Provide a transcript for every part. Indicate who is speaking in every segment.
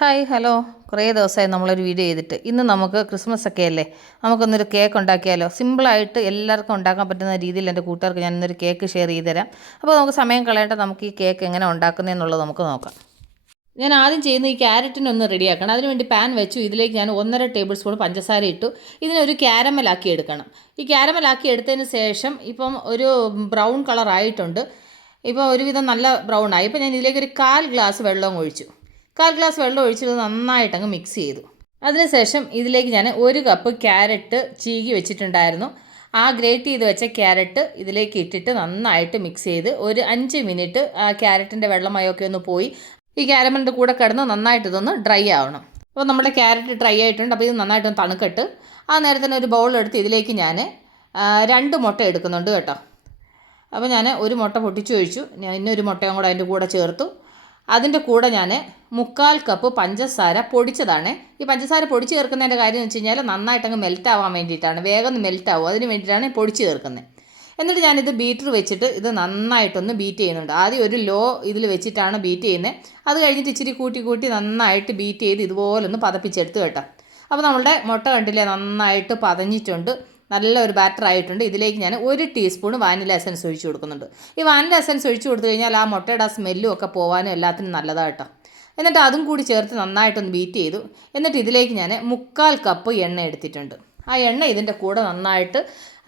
Speaker 1: Hi hello. കുറേ ദിവസമായി നമ്മളൊരു വീഡിയോ ചെയ്തിട്ട്. ഇന്ന് നമുക്ക് ക്രിസ്മസ് ഒക്കെ അല്ലേ നമുക്കൊന്നൊരു കേക്ക് ഉണ്ടാക്കിയാലോ? സിമ്പിളായിട്ട് എല്ലാവർക്കും ഉണ്ടാക്കാൻ പറ്റുന്ന രീതിയിൽ എന്റെ കൂട്ടുകാർക്ക് ഞാൻ ഇന്നൊരു കേക്ക് ഷെയർ ചെയ്ത് തരാം അപ്പോൾ നമുക്ക് സമയം കളയേണ്ട നമുക്ക് ഈ കേക്ക് എങ്ങനെ ഉണ്ടാക്കുന്നതെന്നുള്ളത് നമുക്ക് നോക്കാം. ഞാൻ ആദ്യം ചെയ്യുന്ന ഈ ക്യാരറ്റിനൊന്ന് റെഡിയാക്കണം. അതിനുവേണ്ടി പാൻ വെച്ചു. ഇതിലേക്ക് ഞാൻ ഒന്നര ടേബിൾ സ്പൂൺ പഞ്ചസാര ഇട്ടു. ഇതിനൊരു ക്യാരമലാക്കി എടുക്കണം. ഈ ക്യാരമലാക്കി എടുത്തതിന് ശേഷം ഇപ്പം ഒരു ബ്രൗൺ കളർ ആയിട്ടുണ്ട് ഇപ്പോൾ ഒരുവിധം നല്ല ബ്രൗൺ ആയി. ഇപ്പോൾ ഞാൻ ഇതിലേക്ക് ഒരു കാൽ ഗ്ലാസ് വെള്ളം ഒഴിച്ചു. കാൽ ഗ്ലാസ് വെള്ളം ഒഴിച്ചിട്ട് നന്നായിട്ട് അങ്ങ് മിക്സ് ചെയ്തു. അതിനുശേഷം ഇതിലേക്ക് ഞാൻ ഒരു കപ്പ് ക്യാരറ്റ് ചീകി വെച്ചിട്ടുണ്ടായിരുന്നു. ആ ഗ്രേറ്റ് ചെയ്ത് വെച്ച ക്യാരറ്റ് ഇതിലേക്ക് ഇട്ടിട്ട് നന്നായിട്ട് മിക്സ് ചെയ്ത് ഒരു അഞ്ച് മിനിറ്റ് ആ ക്യാരറ്റിന്റെ വെള്ളമയൊക്കെ ഒന്ന് പോയി ഈ ക്യാരമലിന്റെ കൂടെ കിടന്ന് നന്നായിട്ട് ഇതൊന്ന് ഡ്രൈ ആവണം. അപ്പോൾ നമ്മുടെ ക്യാരറ്റ് ഡ്രൈ ആയിട്ടുണ്ട്. അപ്പോൾ ഇത് നന്നായിട്ടൊന്ന് തണുക്കട്ട്. ആ നേരത്തിന് ഒരു ബൗൾ എടുത്ത് ഇതിലേക്ക് ഞാൻ രണ്ട് മുട്ട എടുക്കുന്നുണ്ട് കേട്ടോ. അപ്പോൾ ഞാൻ ഒരു മുട്ട പൊട്ടിച്ചു ഒഴിച്ചു. ഞാൻ ഇന്നൊരു മുട്ടയും കൂടെ അതിന്റെ കൂടെ ചേർത്തു. അതിന്റെ കൂടെ ഞാൻ മുക്കാൽ കപ്പ് പഞ്ചസാര പൊടിച്ചതാണ്. ഈ പഞ്ചസാര പൊടിച്ച് ചേർക്കുന്നതിന്റെ കാര്യം എന്ന് വെച്ച് കഴിഞ്ഞാൽ നന്നായിട്ട് അങ്ങ് മെൽറ്റ് ആവാൻ വേണ്ടിയിട്ടാണ്. വേഗം ഒന്ന് മെൽറ്റ് ആവും. അതിന് വേണ്ടിയിട്ടാണ് പൊടിച്ച് ചേർക്കുന്നത് എന്നിട്ട് ഞാനിത് ബീറ്റർ വെച്ചിട്ട് ഇത് നന്നായിട്ടൊന്ന് ബീറ്റ് ചെയ്യുന്നുണ്ട്. ആദ്യം ഒരു ലോ ഇതിൽ വെച്ചിട്ടാണ് ബീറ്റ് ചെയ്യുന്നത് അത് കഴിഞ്ഞിട്ട് ഇച്ചിരി കൂട്ടി കൂട്ടി നന്നായിട്ട് ബീറ്റ് ചെയ്ത് ഇതുപോലെ ഒന്ന് പതപ്പിച്ചെടുത്ത് കേട്ടോ. അപ്പോൾ നമ്മളുടെ മുട്ട കണ്ടില്ലേ? നന്നായിട്ട് പതഞ്ഞിട്ടുണ്ട്. നല്ല ഒരു ബാറ്റർ ആയിട്ടുണ്ട്. ഇതിലേക്ക് ഞാൻ ഒരു ടീസ്പൂൺ വാനില എസൻസ് ഒഴിച്ച് കൊടുക്കുന്നുണ്ട്. ഈ വാനില എസൻസ് ഒഴിച്ച് കൊടുത്തു കഴിഞ്ഞാൽ ആ മുട്ടയുടെ ആ സ്മെല്ലും ഒക്കെ പോകാനും എല്ലാത്തിനും നല്ലതായിട്ടോ എന്നിട്ട് അതും കൂടി ചേർത്ത് നന്നായിട്ടൊന്ന് ബീറ്റ് ചെയ്തു. എന്നിട്ട് ഇതിലേക്ക് ഞാൻ മുക്കാൽ കപ്പ് എണ്ണ എടുത്തിട്ടുണ്ട്. ആ എണ്ണ ഇതിന്റെ കൂടെ നന്നായിട്ട്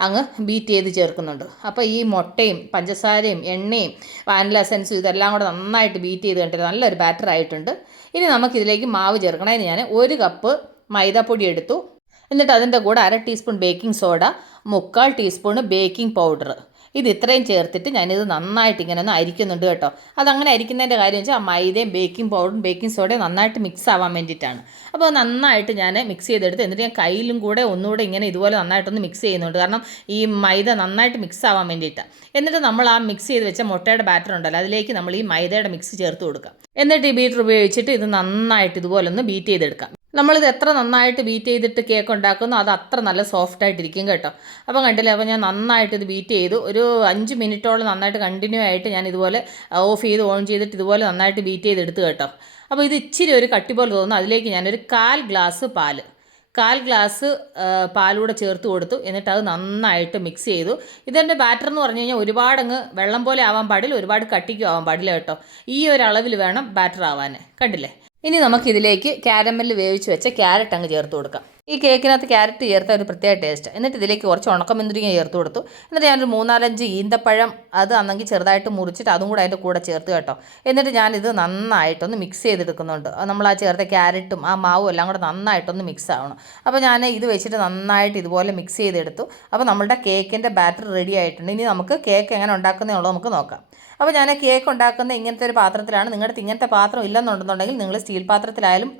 Speaker 1: അങ്ങ് ബീറ്റ് ചെയ്ത് ചേർക്കുന്നുണ്ട്. അപ്പോൾ ഈ മുട്ടയും പഞ്ചസാരയും എണ്ണയും വാനില എസൻസും ഇതെല്ലാം കൂടെ നന്നായിട്ട് ബീറ്റ് ചെയ്ത് കണ്ടിട്ട് നല്ലൊരു ബാറ്റർ ആയിട്ടുണ്ട്. ഇനി നമുക്കിതിലേക്ക് മാവ് ചേർക്കണം. ഞാൻ ഒരു കപ്പ് മൈദപ്പൊടി എടുത്തു. എന്നിട്ട് അതിന്റെ കൂടെ അര ടീസ്പൂൺ ബേക്കിംഗ് സോഡ മുക്കാൽ ടീസ്പൂൺ ബേക്കിംഗ് പൗഡർ ഇത് ഇത്രയും ചേർത്തിട്ട് ഞാനിത് നന്നായിട്ട് ഇങ്ങനെ ഒന്ന് അരിക്കുന്നുണ്ട് കേട്ടോ. അതങ്ങനെ അരിക്കുന്നതിന്റെ കാര്യം വെച്ചാൽ മൈദയും ബേക്കിംഗ് പൗഡറും ബേക്കിംഗ് സോഡയും നന്നായിട്ട് മിക്സ് ആവാൻ വേണ്ടിയിട്ടാണ്. അപ്പോൾ നന്നായിട്ട് ഞാൻ മിക്സ് ചെയ്തെടുത്ത് എന്നിട്ട് ഞാൻ കയ്യിലും കൂടെ ഒന്നുകൂടെ ഇങ്ങനെ ഇതുപോലെ നന്നായിട്ടൊന്ന് മിക്സ് ചെയ്യുന്നുണ്ട്. കാരണം ഈ മൈദ നന്നായിട്ട് മിക്സ് ആവാൻ വേണ്ടിയിട്ടാണ് എന്നിട്ട് നമ്മൾ ആ മിക്സ് ചെയ്ത് വെച്ച മുട്ടയുടെ ബാറ്റർ ഉണ്ടല്ലോ അതിലേക്ക് നമ്മൾ ഈ മൈദയുടെ മിക്സ് ചേർത്ത് കൊടുക്കാം എന്നിട്ട് ഈ ബീറ്റർ ഉപയോഗിച്ചിട്ട് ഇത് നന്നായിട്ട് ഇതുപോലെ ഒന്ന് ബീറ്റ് ചെയ്തെടുക്കാം. നമ്മളിത് എത്ര നന്നായിട്ട് ബീറ്റ് ചെയ്തിട്ട് കേക്ക് ഉണ്ടാക്കുന്നു അത് അത്ര നല്ല സോഫ്റ്റ് ആയിട്ടിരിക്കും കേട്ടോ. അപ്പോൾ കണ്ടില്ലേ അപ്പോൾ ഞാൻ നന്നായിട്ട് ഇത് ബീറ്റ് ചെയ്തു. ഒരു അഞ്ച് മിനിറ്റോളം നന്നായിട്ട് കണ്ടിന്യൂ ആയിട്ട് ഞാൻ ഇതുപോലെ ഓഫ് ചെയ്ത് ഓൺ ചെയ്തിട്ട് ഇതുപോലെ നന്നായിട്ട് ബീറ്റ് ചെയ്തെടുത്ത് കേട്ടോ. അപ്പോൾ ഇത് ഇച്ചിരി ഒരു കട്ടി പോലെ തോന്നുന്നു. അതിലേക്ക് ഞാനൊരു കാൽ ഗ്ലാസ് പാൽ കാൽ ഗ്ലാസ് പാലൂടെ ചേർത്ത് കൊടുത്തു. എന്നിട്ട് അത് നന്നായിട്ട് മിക്സ് ചെയ്തു. ഇതെന്റെ ബാറ്റർ എന്ന് പറഞ്ഞു കഴിഞ്ഞാൽ ഒരുപാട് അങ്ങ് വെള്ളം പോലെ ആവാൻ പാടില്ല ഒരുപാട് കട്ടിക്കും ആവാൻ പാടില്ല കേട്ടോ. ഈ ഒരു അളവിൽ വേണം ബാറ്റർ ആവാൻ. കണ്ടില്ലേ? ഇനി നമുക്കിതിലേക്ക് ക്യാരമലിൽ വേവിച്ച് വെച്ച ക്യാരറ്റ് അങ്ങ് ചേർത്ത് കൊടുക്കാം. ഈ കേക്കിനകത്ത് ക്യാരറ്റ് ചേർത്ത ഒരു പ്രത്യേക ടേസ്റ്റ് എന്നിട്ട് ഇതിലേക്ക് കുറച്ച് ഉണക്കമുന്തിരിങ്ങ ചേർത്ത് കൊടുത്തു. എന്നിട്ട് ഞാനൊരു മൂന്നാലഞ്ച് ഈന്തപ്പഴം അത് അന്നെങ്കിൽ ചെറുതായിട്ട് മുറിച്ചിട്ട് അതും കൂടെ അതിന്റെ കൂടെ ചേർത്ത് കേട്ടോ. എന്നിട്ട് ഞാനിത് നന്നായിട്ടൊന്ന് മിക്സ് ചെയ്തെടുക്കുന്നുണ്ട്. നമ്മൾ ആ ചേർത്ത ക്യാരറ്റും ആ മാവും എല്ലാം കൂടെ നന്നായിട്ടൊന്ന് മിക്സ് ആവണം. അപ്പോൾ ഞാൻ ഇത് വെച്ചിട്ട് നന്നായിട്ട് ഇതുപോലെ മിക്സ് ചെയ്തെടുത്തു. അപ്പോൾ നമ്മളുടെ കേക്കിന്റെ ബാറ്റർ റെഡി ആയിട്ടുണ്ട്. ഇനി നമുക്ക് കേക്ക് എങ്ങനെ ഉണ്ടാക്കുന്നതെന്നുള്ളത് നമുക്ക് നോക്കാം. അപ്പോൾ ഞാൻ കേക്ക് ഉണ്ടാക്കുന്ന ഇങ്ങനത്തെ ഒരു പാത്രത്തിലാണ്. നിങ്ങളുടെ ഇങ്ങനത്തെ പാത്രം ഇല്ലെന്നുണ്ടെന്നുണ്ടെങ്കിൽ നിങ്ങൾ സ്റ്റീൽ പാത്രത്തിലായാലും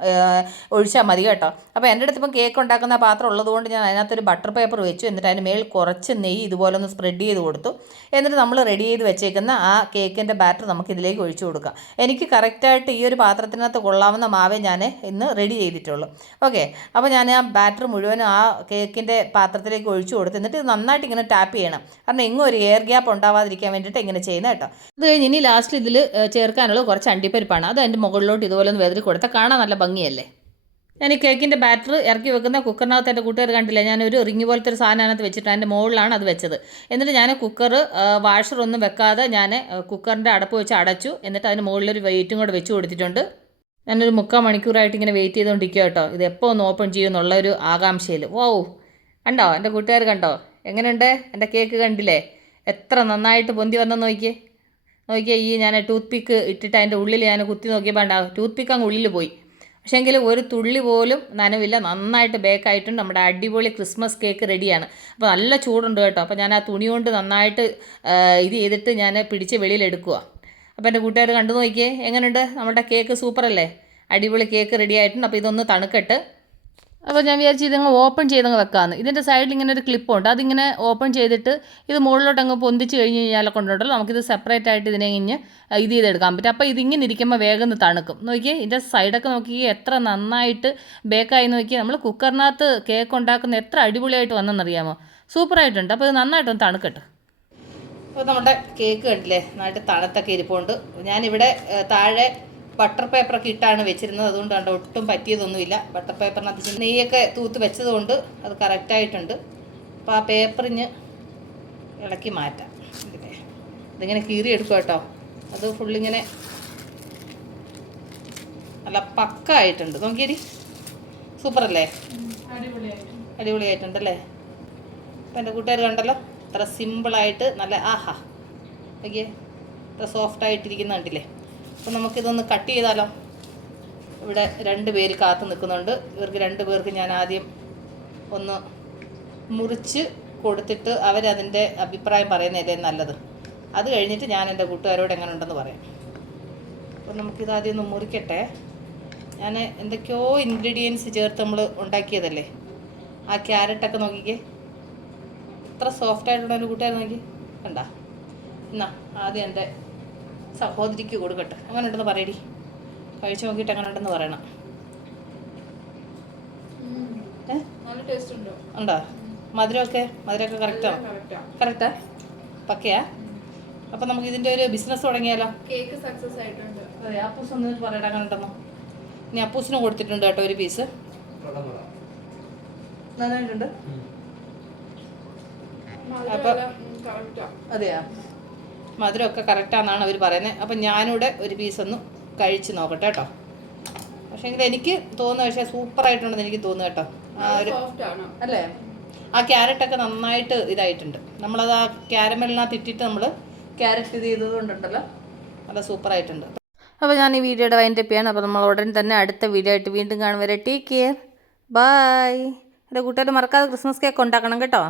Speaker 1: ഒഴിച്ചാൽ മതി കേട്ടോ. അപ്പോൾ എന്റെ അടുത്ത് ഇപ്പം കേക്ക് ഉണ്ടാക്കുന്ന പാത്രം ഉള്ളതുകൊണ്ട് ഞാൻ അതിനകത്തൊരു ബട്ടർ പേപ്പർ വെച്ചു. എന്നിട്ട് അതിന് മേൽ കുറച്ച് നെയ്യ് ഇതുപോലെ ഒന്ന് സ്പ്രെഡ് ചെയ്ത് കൊടുത്തു. എന്നിട്ട് നമ്മൾ റെഡി ചെയ്ത് വെച്ചേക്കുന്ന ആ കേക്കിന്റെ ബാറ്റർ നമുക്ക് ഇതിലേക്ക് ഒഴിച്ചു കൊടുക്കാം. എനിക്ക് കറക്റ്റായിട്ട് ഈ ഒരു പാത്രത്തിനകത്ത് കൊള്ളാവുന്ന മാവേ ഞാൻ ഇന്ന് റെഡി ചെയ്തിട്ടുള്ളൂ. ഓക്കെ അപ്പോൾ ഞാൻ ആ ബാറ്റർ മുഴുവനും ആ കേക്കിന്റെ പാത്രത്തിലേക്ക് ഒഴിച്ചു കൊടുത്ത് എന്നിട്ട് നന്നായിട്ട് ഇങ്ങനെ ടാപ്പ് ചെയ്യണം. കാരണം എങ്ങും ഒരു എയർ ഗ്യാപ്പ് ഉണ്ടാവാതിരിക്കാൻ വേണ്ടിയിട്ട് ഇങ്ങനെ ചെയ്യുന്നത് കേട്ടോ. അത് കഴിഞ്ഞ് ഇനി ലാസ്റ്റിൽ ഇതിൽ ചേർക്കാനുള്ള കുറച്ച് അണ്ടിപ്പരിപ്പാണ്. അത് അതിന്റെ മുകളിലോട്ട് ഇതുപോലെ ഒന്ന് വേദന കൊടുത്താൽ കാണാൻ നല്ല ഭംഗിയല്ലേ? ഞാൻ ഈ കേക്കിന്റെ ബാറ്റർ ഇറക്കി വെക്കുന്ന കുക്കറിനകത്ത് എന്റെ കൂട്ടുകാർ കണ്ടില്ല ഞാനൊരു റിങ് പോലത്തെ ഒരു സാധനം അതിനകത്ത് വെച്ചിട്ട് അതിന്റെ മുകളിലാണ് അത് വെച്ചത്. എന്നിട്ട് ഞാൻ കുക്കർ വാഷർ ഒന്നും വെക്കാതെ ഞാൻ കുക്കറിന്റെ അടപ്പ് വെച്ച് അടച്ചു. എന്നിട്ട് അതിന് മുകളിലൊരു വെയിറ്റും കൂടെ വെച്ച് കൊടുത്തിട്ടുണ്ട്. ഞാനൊരു മുക്കാൽ മണിക്കൂറായിട്ട് ഇങ്ങനെ വെയിറ്റ് ചെയ്തുകൊണ്ടിരിക്കുക കേട്ടോ. ഇത് എപ്പോൾ ഒന്ന് ഓപ്പൺ ചെയ്യും ഒരു ആകാംക്ഷയിൽ ഓ കണ്ടോ? എന്റെ കൂട്ടുകാർ കണ്ടോ? എങ്ങനെയുണ്ട്? എന്റെ കേക്ക് കണ്ടില്ലേ? എത്ര നന്നായിട്ട് പൊന്തി വന്നെന്ന് നോക്കിയേ. നോക്കിയാൽ ഈ ഞാൻ ടൂത്ത് പിക്ക് ഇട്ടിട്ട് അതിന്റെ ഉള്ളിൽ ഞാൻ കുത്തി നോക്കിയപ്പോൾ ഉണ്ടാവും ടൂത്ത് പിക്ക് അങ്ങ് ഉള്ളിൽ പോയി. പക്ഷേങ്കിൽ ഒരു തുള്ളി പോലും നനവില്ല. നന്നായിട്ട് ബേക്കായിട്ടുണ്ട്. നമ്മുടെ അടിപൊളി ക്രിസ്മസ് കേക്ക് റെഡിയാണ്. അപ്പോൾ നല്ല ചൂടുണ്ട് കേട്ടോ. അപ്പോൾ ഞാൻ ആ തുണി കൊണ്ട് നന്നായിട്ട് ഇത് ചെയ്തിട്ട് ഞാൻ പിടിച്ച് വെളിയിലെടുക്കുക അപ്പോൾ എന്റെ കൂട്ടുകാർ കണ്ടു നോക്കിയേ എങ്ങനെയുണ്ട് നമ്മുടെ കേക്ക് സൂപ്പറല്ലേ? അടിപൊളി കേക്ക് റെഡി ആയിട്ടുണ്ട് അപ്പോൾ ഇതൊന്ന് തണുക്കട്ട്. അപ്പോൾ ഞാൻ വിചാരിച്ചു ഇതങ്ങ് ഓപ്പൺ ചെയ്തങ്ങ് വെക്കാമെന്ന് ഇതിന്റെ സൈഡിൽ ഇങ്ങനെ ഒരു ക്ലിപ്പുണ്ട് അതിങ്ങനെ ഓപ്പൺ ചെയ്തിട്ട് ഇത് മുകളിലോട്ട് അങ്ങ് പൊന്തിച്ച് കഴിഞ്ഞ് കഴിഞ്ഞാൽ കൊണ്ടുണ്ടല്ലോ നമുക്കിത് സെപ്പറേറ്റ് ആയിട്ട് ഇതിനെ ഇങ്ങനെ ഇത് ചെയ്തെടുക്കാൻ പറ്റും. അപ്പോൾ ഇതിങ്ങനെ ഇരിക്കുമ്പോൾ വേഗം തണുക്കും. നോക്കിയേ ഇതിന്റെ സൈഡൊക്കെ നോക്കി എത്ര നന്നായിട്ട് ബേക്കായി നോക്കി നമ്മൾ കുക്കറിനകത്ത് കേക്ക് ഉണ്ടാക്കുന്ന എത്ര അടിപൊളിയായിട്ട് വന്നെന്നറിയാമോ? സൂപ്പറായിട്ടുണ്ട് അപ്പോൾ ഇത് നന്നായിട്ടൊന്ന് തണുക്കട്ടെ. അപ്പോൾ നമ്മുടെ കേക്ക് കണ്ടില്ലേ? നന്നായിട്ട് തണുത്തൊക്കെ ഇരിപ്പുണ്ട്. ഞാനിവിടെ താഴെ ബട്ടർ പേപ്പറൊക്കെ ഇട്ടാണ് വെച്ചിരുന്നത്. അതുകൊണ്ട് കണ്ടോ ഒട്ടും പറ്റിയതൊന്നുമില്ല. ബട്ടർ പേപ്പറിനകത്ത് നെയ്യൊക്കെ തൂത്ത് വെച്ചതുകൊണ്ട് അത് കറക്റ്റായിട്ടുണ്ട് അപ്പോൾ ആ പേപ്പറിന് ഇളക്കി മാറ്റാം. ഇതിലെ. ഇതിങ്ങനെ കീറി എടുക്കും കേട്ടോ അത് ഫുള്ളിങ്ങനെ നല്ല പക്ക ആയിട്ടുണ്ട് നോക്കിയടി. സൂപ്പറല്ലേ? അടിപൊളിയായിട്ടുണ്ടല്ലേ? അപ്പം എന്റെ കൂട്ടുകാർ കണ്ടല്ലോ? ഇത്ര സിമ്പിളായിട്ട് നല്ല ആഹാ. നോക്കിയേ. ഇത്ര സോഫ്റ്റായിട്ടിരിക്കുന്ന കണ്ടില്ലേ? അപ്പം നമുക്കിതൊന്ന് കട്ട് ചെയ്താലോ? ഇവിടെ രണ്ട് പേര് കാത്ത് നിൽക്കുന്നുണ്ട്. ഇവർക്ക് രണ്ട് പേർക്ക് ഞാൻ ആദ്യം ഒന്ന് മുറിച്ച് കൊടുത്തിട്ട് അവരതിന്റെ അഭിപ്രായം പറയുന്നതല്ലേ നല്ലത്. അത് കഴിഞ്ഞിട്ട് ഞാൻ എന്റെ കൂട്ടുകാരോട് എങ്ങനെ ഉണ്ടെന്ന് പറയാം. അപ്പം നമുക്കിത് ആദ്യം ഒന്ന് മുറിക്കട്ടെ. ഞാൻ എന്തൊക്കെയോ ഇൻഗ്രീഡിയൻസ് ചേർത്ത് നമ്മൾ ഉണ്ടാക്കിയതല്ലേ? ആ ക്യാരറ്റൊക്കെ നോക്കിക്കേ. ഇത്ര സോഫ്റ്റ് ആയിട്ടുള്ള ഒരു കൂട്ടുകാർ നോക്കി. കണ്ട? എന്നാ ആദ്യം എന്റെ സഹോദരിക്ക് കൊടുക്കട്ടെ. അങ്ങനെ ഉണ്ടെന്ന് പറയടി. കഴിച്ചു നോക്കിയിട്ട് അങ്ങനെ ഉണ്ടെന്ന് പറയണം
Speaker 2: ഉണ്ടോ?
Speaker 1: മധുരമൊക്കെ? മധുരമൊക്കെ കറക്റ്റാണ്
Speaker 2: കറക്റ്റാ
Speaker 1: പക്കയാ? അപ്പൊ നമുക്ക് ഇതിന്റെ ഒരു ബിസിനസ് തുടങ്ങിയാലോ?
Speaker 2: കേക്ക് സക്സസ് ആയിട്ടുണ്ട്.
Speaker 1: അതെ അപ്പൂസ് ഒന്ന് പറയട്ടെ അങ്ങനെ ഉണ്ടെന്നോ ഇനി അപ്പൂസിന് കൊടുത്തിട്ടുണ്ട് കേട്ടോ ഒരു പീസ് നന്നായിട്ടുണ്ട്?
Speaker 2: അപ്പൊ
Speaker 1: അതെയാ? മധുരമൊക്കെ കറക്റ്റാണെന്നാണ് അവർ പറയുന്നത് അപ്പം ഞാനിവിടെ ഒരു പീസ് ഒന്ന് കഴിച്ച് നോക്കട്ടെ കേട്ടോ. പക്ഷേ എങ്കിൽ എനിക്ക് തോന്നുന്നു പക്ഷേ സൂപ്പറായിട്ടുണ്ടെന്ന് എനിക്ക് തോന്നുന്നു കേട്ടോ. ആ ഒരു അല്ലേ? ആ ക്യാരറ്റൊക്കെ നന്നായിട്ട് ഇതായിട്ടുണ്ട്. നമ്മളത് ആ ക്യാരമലിനകത്ത് ഇട്ടിട്ട് നമ്മൾ ക്യാരറ്റ് ഇത് ചെയ്തത് കൊണ്ടുണ്ടല്ലോ. നല്ല സൂപ്പറായിട്ടുണ്ട്. അപ്പോൾ ഞാൻ ഈ വീഡിയോയുടെ വൈന്റെ ചെയ്യാണ്. അപ്പോൾ നമ്മൾ ഉടൻ തന്നെ അടുത്ത വീഡിയോ ആയിട്ട് വീണ്ടും കാണും വരെ. ടേക്ക് കെയർ ബായ് എന്റെ കൂട്ടുകാർ മറക്കാതെ ക്രിസ്മസ് കേക്ക് ഉണ്ടാക്കണം കേട്ടോ.